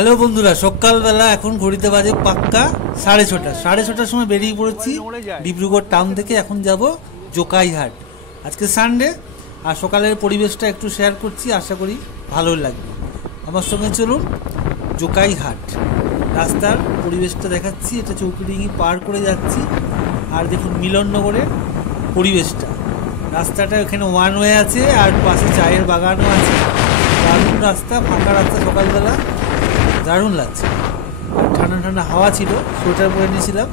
Hello বন্ধুরা, সকালবেলা এখন ঘড়িতে বাজে পাক্কা 6:30। 6:30টার সময় বেরিয়ে পড়েছি ডিব্রুগড় টাউন থেকে। এখন যাব জোকাইহাট। আজকে সানডে, আর সকালের পরিবেশটা একটু শেয়ার করছি, আশা করি ভালো লাগবে। আমার সঙ্গে চলুন জোকাইহাট। রাস্তার পরিবেশটা দেখাচ্ছি, এটা চৌকিডিঙ্গি পার করে যাচ্ছি। আর দেখুন মিলননগরের পরিবেশটা, রাস্তাটা এখানে ওয়ান ওয়ে আছে, আর পাশে চায়ের বাগানও আছে। দারুণ রাস্তা, ফাঁকা রাস্তা, সকালবেলা দারুণ লাগছে। ঠান্ডা ঠান্ডা হাওয়া ছিল, সোয়েটার পরে নিয়েছিলাম।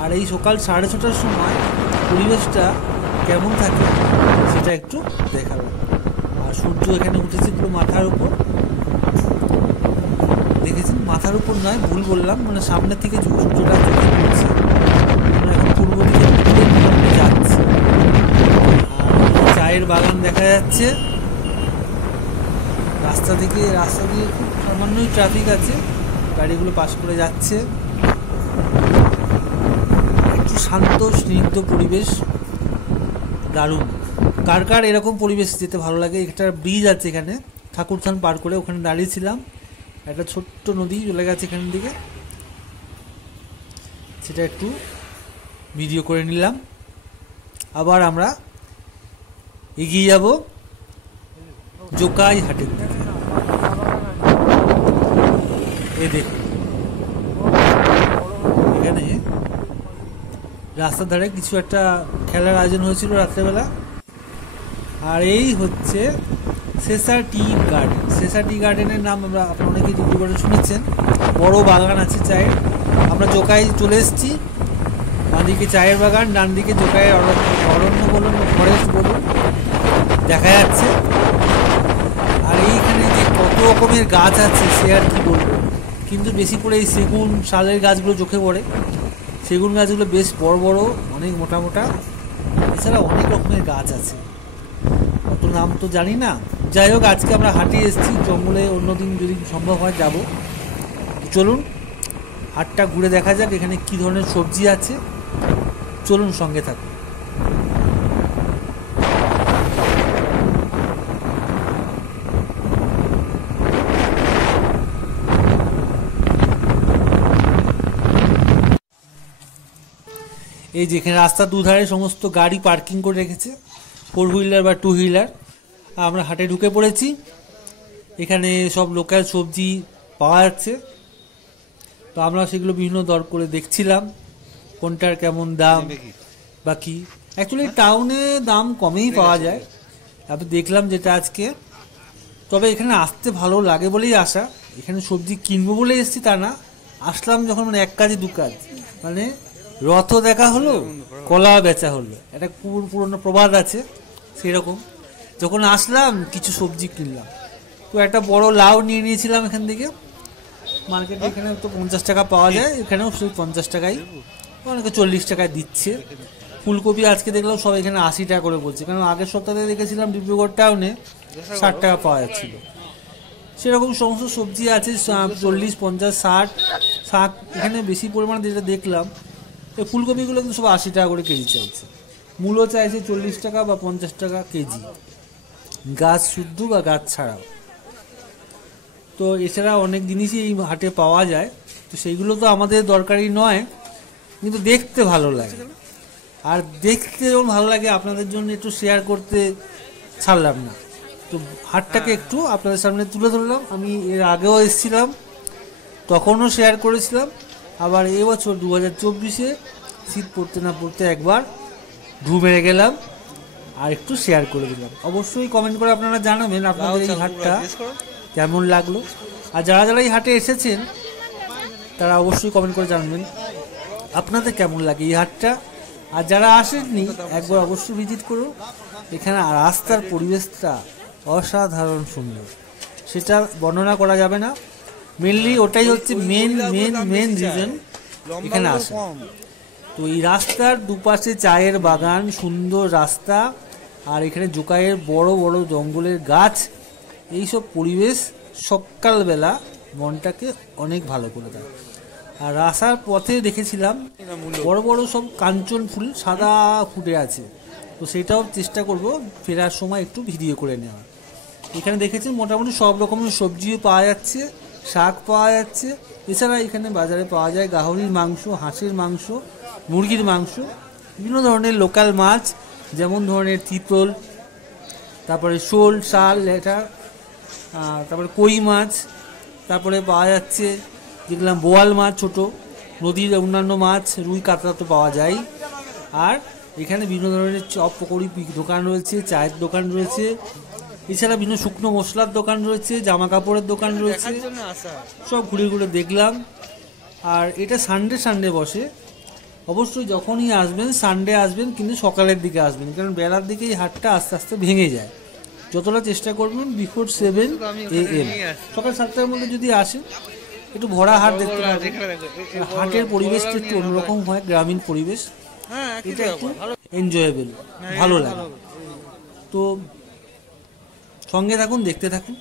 আর এই সকাল 6:30টার সময় পরিবেশটা কেমন থাকে সেটা একটু দেখালাম। আর সূর্য এখানে উঠেছে পুরো মাথার উপর, দেখেছেন? মাথার উপর নয়, ভুল বললাম, মানে সামনের থেকে সূর্যটা চোখে পড়ছে। এখন পূর্ব দিকে মোটামুটি যাচ্ছে। আর চায়ের বাগান দেখা যাচ্ছে। রাস্তা দিয়ে খুব সামান্যই ট্রাফিক আছে, গাড়িগুলো পাস করে যাচ্ছে। একটু শান্ত স্নিগ্ধ পরিবেশ, দারুণ। কার কার এরকম পরিবেশ যেতে ভালো লাগে? একটা ব্রিজ আছে এখানে, ঠাকুরথান পার করে, ওখানে দাঁড়িয়েছিলাম। একটা ছোট্ট নদী চলে গেছে এখানের দিকে, সেটা একটু ভিডিও করে নিলাম। আবার আমরা এগিয়ে যাব জোকাইহাটের দিকে। এই দেখুন, এখানে রাস্তার ধারে কিছু একটা খেলার আয়োজন হয়েছিল রাত্রেবেলা। আর এই হচ্ছে সেসা টি গার্ডেন। সেসা টি গার্ডেনের নাম আপনারা অনেকেই ডিব্রুগড়ে শুনেছেন। বড় বাগান আছে চায়ের। আমরা জোকাই চলে এসেছি। বাঁদিকে চায়ের বাগান, ডান দিকে জোকাইয়ের অরণ্য বলুন, ফরেস্ট বলুন, দেখা যাচ্ছে। আর এইখানে যে কত রকমের গাছ আছে সে আর কি বলবো, কিন্তু বেশি করে এই সেগুন শালের গাছগুলো চোখে পড়ে। সেগুন গাছগুলো বেশ বড় বড়, অনেক মোটা মোটা। এছাড়া অনেক রকমের গাছ আছে, অত নাম তো জানি না। যাই হোক, আজকে আমরা হাটে এসেছি, জঙ্গলে অন্যদিন যদি সম্ভব হয় যাব। চলুন হাটটা ঘুরে দেখা যাক এখানে কি ধরনের সবজি আছে। চলুন, সঙ্গে থাকুন। এই যেখানে রাস্তার দুধারে সমস্ত গাড়ি পার্কিং করে রেখেছে, 4 হুইলার বা 2 হুইলার। আমরা হাটে ঢুকে পড়েছি। এখানে সব লোকাল সবজি পাওয়া যাচ্ছে, তো আমরা সেগুলো বিভিন্ন দর করে দেখছিলাম কোনটার কেমন দাম বা কি। অ্যাকচুয়ালি টাউনে দাম কমেই পাওয়া যায়, তারপর দেখলাম যেটা আজকে। তবে এখানে আসতে ভালো লাগে বলেই আসা। এখানে সবজি কিনবো বলে এসেছি তা না, আসলাম যখন, মানে এক কাজে দু কাজ, মানে রথ দেখা হলো, কলা বেচা হলো। একটা পুরনো প্রবাদ আছে, সেরকম। যখন আসলাম কিছু সবজি কিনলাম, তো একটা বড় লাউ নিয়ে নিয়েছিলাম এখান থেকে। মার্কেটে এখানে তো 50 টাকা পাওয়া যায়, এখানেও সেই 50 টাকাই, অনেকে 40 টাকায় দিচ্ছে। ফুলকপি আজকে দেখলাম সব এখানে 80 টাকা করে বলছে, কারণ আগের সপ্তাহে দেখেছিলাম ডিব্রুগড় টাউনে 60 টাকা পাওয়া যাচ্ছিল। সেরকম সমস্ত সবজি আছে, 40, 50, 60 শাক। এখানে বেশি পরিমাণে যেটা দেখলাম, এই ফুলকপিগুলো কিন্তু সব 80 টাকা করে কেজি চাইছে। মূলো চাইছে 40 টাকা বা 50 টাকা কেজি, গাছ শুদ্ধ বা গাছ ছাড়াও। তো এছাড়া অনেক জিনিসই এই হাটে পাওয়া যায়, তো সেইগুলো তো আমাদের দরকারি নয়, কিন্তু দেখতে ভালো লাগে। আর দেখতে যেমন ভালো লাগে, আপনাদের জন্য একটু শেয়ার করতে ছাড়লাম না। তো হাটটাকে একটু আপনাদের সামনে তুলে ধরলাম। আমি এর আগেও এসেছিলাম, তখনও শেয়ার করেছিলাম। আবার এবছর 2024-এ শীত পড়তে না পড়তে একবার ঢু মেরে গেলাম আর একটু শেয়ার করে দিলাম। অবশ্যই কমেন্ট করে আপনারা জানাবেন আপনাদের এই হাটটা কেমন লাগলো। আর যারা যারা এই হাটে এসেছেন তারা অবশ্যই কমেন্ট করে জানাবেন আপনাদের কেমন লাগে এই হাটটা। আর যারা আসেননি, একবার অবশ্যই ভিজিট করুন। এখানে রাস্তার পরিবেশটা অসাধারণ সুন্দর, সেটা বর্ণনা করা যাবে না। মেনলি ওটাই হচ্ছে মেন রিজন এখানে আসে। তো এই রাস্তার দুপাশে চায়ের বাগান, সুন্দর রাস্তা, আর এখানে জোকাইয়ের বড় বড় জঙ্গলের গাছ, এইসব পরিবেশ সকালবেলা মনটাকে অনেক ভালো করে দেয়। আর আসার পথে দেখেছিলাম বড় বড় সব কাঞ্চন ফুল সাদা ফুটে আছে, তো সেটাও চেষ্টা করব ফেরার সময় একটু ভিডিও করে নেওয়া। এখানে দেখেছেন মোটামুটি সব রকমের সবজিও পাওয়া যাচ্ছে, শাক পাওয়া যাচ্ছে। এছাড়া এখানে বাজারে পাওয়া যায় গাহরির মাংস, হাঁসের মাংস, মুরগির মাংস, বিভিন্ন ধরনের লোকাল মাছ, যেমন ধরনের চিতল, তারপরে শোল, শাল, ল্যাঠা, তারপরে কই মাছ, তারপরে পাওয়া যাচ্ছে দেখলাম বোয়াল মাছ, ছোট নদীর অন্যান্য মাছ, রুই, কাতলা তো পাওয়া যায়। আর এখানে বিভিন্ন ধরনের চপ পকোড়ি দোকান রয়েছে, চায়ের দোকান রয়েছে, এছাড়া বিভিন্ন শুকনো মশলার দোকান রয়েছে, জামা কাপড়ের দোকান রয়েছে, সব ঘুরে ঘুরে দেখলাম। আর এটা সানডে বসে। অবশ্যই যখনই আসবেন সানডে আসবেন, কিন্তু সকালের দিকে আসবেন, কারণ বেলার দিকে এই হাটটা আস্তে আস্তে ভেঙে যায়। যতটা চেষ্টা করবেন বিফোর 7 AM, সকাল 7টার মধ্যে যদি আসেন একটু ভরা হাট দেখতে পাবেন। হাটের পরিবেশটা একটু অন্যরকম হয়, গ্রামীণ পরিবেশ, এটা একটু এনজয়েবল, ভালো লাগে। তো সঙ্গে থাকুন, দেখতে থাকুন।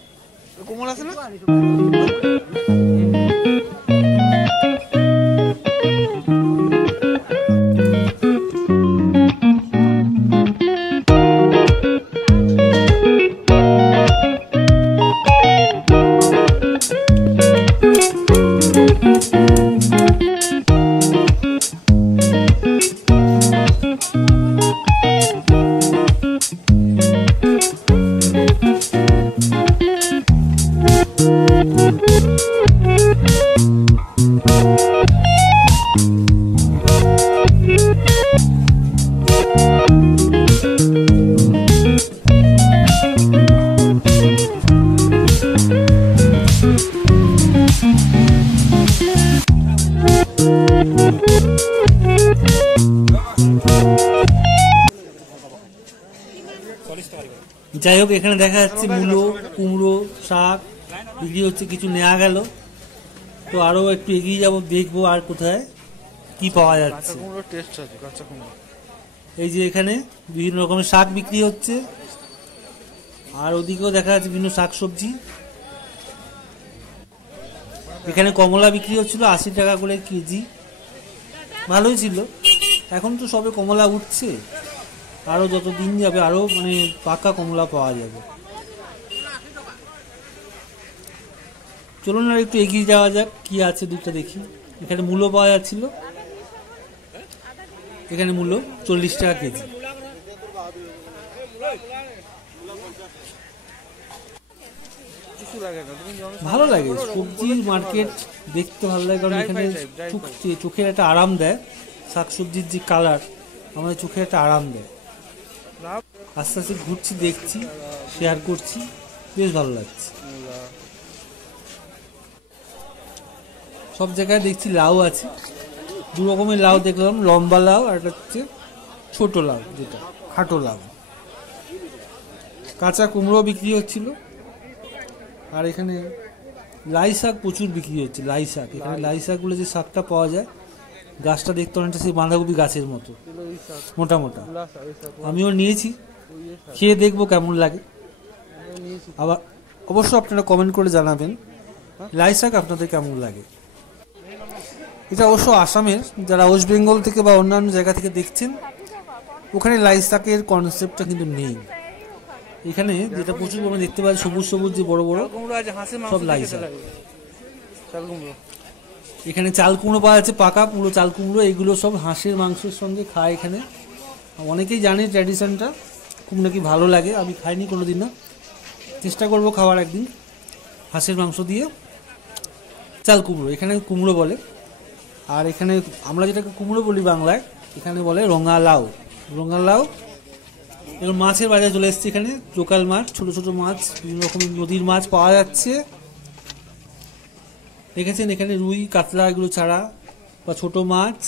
কোমল আছে না? যাই হোক, এখানে দেখা যাচ্ছে মূলো, কুমড়ো, শাক বিক্রি হচ্ছে, কিছু নেওয়া গেল। তো আরো একটু এগিয়ে যাব, দেখবো আর কোথায় কি পাওয়া যাচ্ছে। এই যে এখানে বিভিন্ন রকমের শাক বিক্রি হচ্ছে, আর ওদিকেও দেখা যাচ্ছে বিভিন্ন শাক সবজি। এখানে কমলা বিক্রি হচ্ছিল 80 টাকা করে কেজি, ভালোই ছিল। এখন তো সবে কমলা উঠছে, আরো যত দিন যাবে আরো মানে পাকা কমলা পাওয়া যাবে। চলুন আর একটু এগিয়ে যাওয়া যাক, কি আছে দুটো দেখি। এখানে মূলো পাওয়া যাচ্ছিল, এখানে মূলো 40 টাকা কেজি। ভালো লাগে সবজির মার্কেট দেখতে, ভালো লাগে, কারণ এখানে চোখের একটা আরাম দেয়। শাকসবজির যে কালার আমাদের চোখে একটা আরাম দেয়। আস্তে আস্তে ঘুরছি, দেখছি, শেয়ার করছি, বেশ ভালো লাগছে। সব জায়গায় দেখছি লাউ আছে, দু রকমের লাউ দেখলাম, লম্বা লাউ আর একটা হচ্ছে ছোট লাউ, যেটা খাটো লাউ। কাঁচা কুমড়ো বিক্রি হচ্ছিল। আর এখানে লাই শাক প্রচুর বিক্রি হচ্ছে, লাই শাক। এখানে লাই শাকগুলো যে শাকটা পাওয়া যায়, গাছটা দেখতে অনেকটা সেই বাঁধাকপি গাছের মতো মোটা মোটা। আমিও নিয়েছি, খেয়ে দেখবো কেমন লাগে। আবার অবশ্য আপনারা কমেন্ট করে জানাবেন লাই শাক আপনাদের কেমন লাগে। এটা অবশ্য আসামের, যারা ওয়েস্ট বেঙ্গল থেকে বা অন্যান্য জায়গা থেকে দেখছেন, ওখানে লাই শাকের কনসেপ্টটা কিন্তু নেই। এখানে যেটা প্রচুর আমরা দেখতে পাই সবুজ সবুজ যে বড় বড় সব লাই শাক। এখানে চাল কুমড়ো পাওয়া যাচ্ছে, পাকা পুরো চাল কুমড়ো। এইগুলো সব হাঁসের মাংসের সঙ্গে খায় এখানে। অনেকেই জানে ট্র্যাডিশনটা, খুব নাকি ভালো লাগে। আমি খাইনি কোনোদিন, না, চেষ্টা করব খাওয়ার একদিন। হাঁসের মাংস দিয়ে চাল কুমড়ো, এখানে কুমড়ো বলে। আর এখানে আমরা যেটাকে কুমড়ো বলি বাংলায়, এখানে বলে রঙা লাউ। রঙা লাউ। এখন মাছের বাজারে চলে এসেছে, এখানে লোকাল মাছ, ছোট ছোট মাছ, বিভিন্ন রকমের নদীর মাছ পাওয়া যাচ্ছে। দেখেছেন এখানে রুই, কাতলা এগুলো ছাড়া বা ছোট মাছ।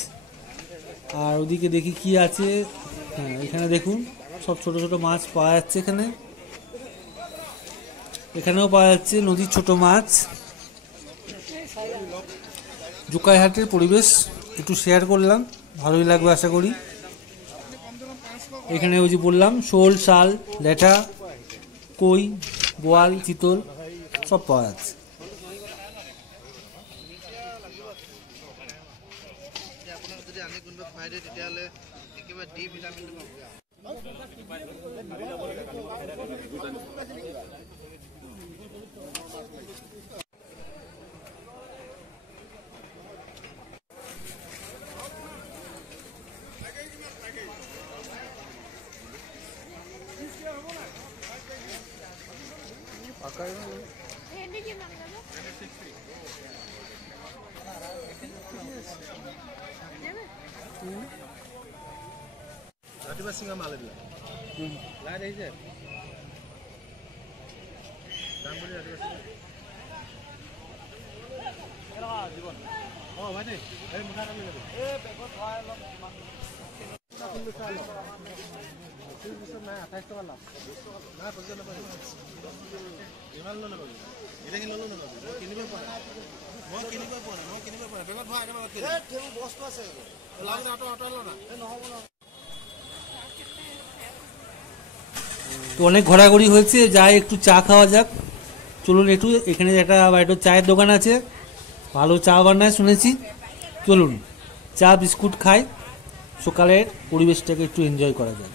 আর ওদিকে দেখি কি আছে। হ্যাঁ, এখানে দেখুন সব ছোট ছোট মাছ পাওয়া যাচ্ছে। এখানেও পাওয়া যাচ্ছে নদীর ছোট মাছ। জোকাইহাটের পরিবেশ একটু শেয়ার করলাম, ভালোই লাগবে আশা করি। এখানে ওই যে বললাম শোল, শাল, ল্যাঠা, কই, বোয়াল, চিতল সব পাওয়া যাচ্ছে। সিঙ্গা মালে দিলা লাইট এই যে দাম বলি রাতিবা জীবন ও ভাই এই মুঠা কামি লাগে এ বেগত হয় লম না খুললে চালো তুই বিশদ না 28 টাকা লাভ না বুঝতে না পারি ইমান লো না পাবি এটা কিনলো না পাবি কিনিব পারে মই কিনিব পারে বেগত হয় এটা কিনে এ কেউ বস্তু আছে লাগে অটো অটো লো না এ নহব না। তো অনেক ঘোরাঘুরি হয়েছে, যাই একটু চা খাওয়া যাক। চলুন একটু, এখানে একটা চায়ের দোকান আছে, ভালো চা বানায় শুনেছি। চলুন চা বিস্কুট খাই, সকালের পরিবেশটাকে একটু এনজয় করা যায়।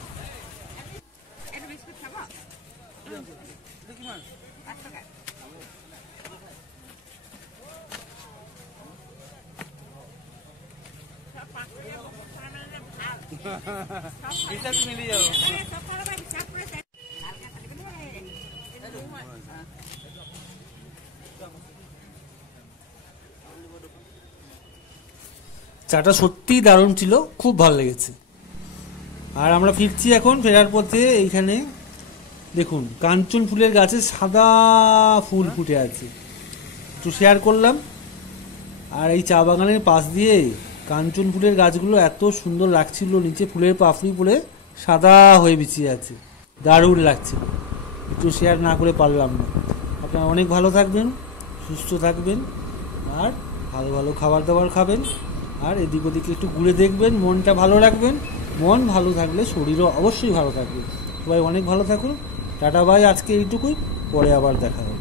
চাটা সত্যি দারুণ ছিল, খুব ভালো লেগেছে। আর আমরা ফিরছি এখন, ফেরার পথে এইখানে দেখুন কাঞ্চন ফুলের গাছে সাদা ফুল ফুটে আছে, একটু শেয়ার করলাম। আর এই চা বাগানের পাশ দিয়ে কাঞ্চন ফুলের গাছগুলো এত সুন্দর লাগছিল, নিচে ফুলের পাপড়ি পড়ে সাদা হয়ে বিছিয়ে আছে, দারুণ লাগছিল। একটু শেয়ার না করে পারলাম না। আপনারা অনেক ভালো থাকবেন, সুস্থ থাকবেন, আর ভালো ভালো খাবার দাবার খাবেন, আর এদিক ওদিকে একটু ঘুরে দেখবেন, মনটা ভালো রাখবেন। মন ভালো থাকলে শরীরও অবশ্যই ভালো থাকবে। সবাই অনেক ভালো থাকুন, টাটা বাই, আজকে এইটুকুই, পরে আবার দেখা হবে।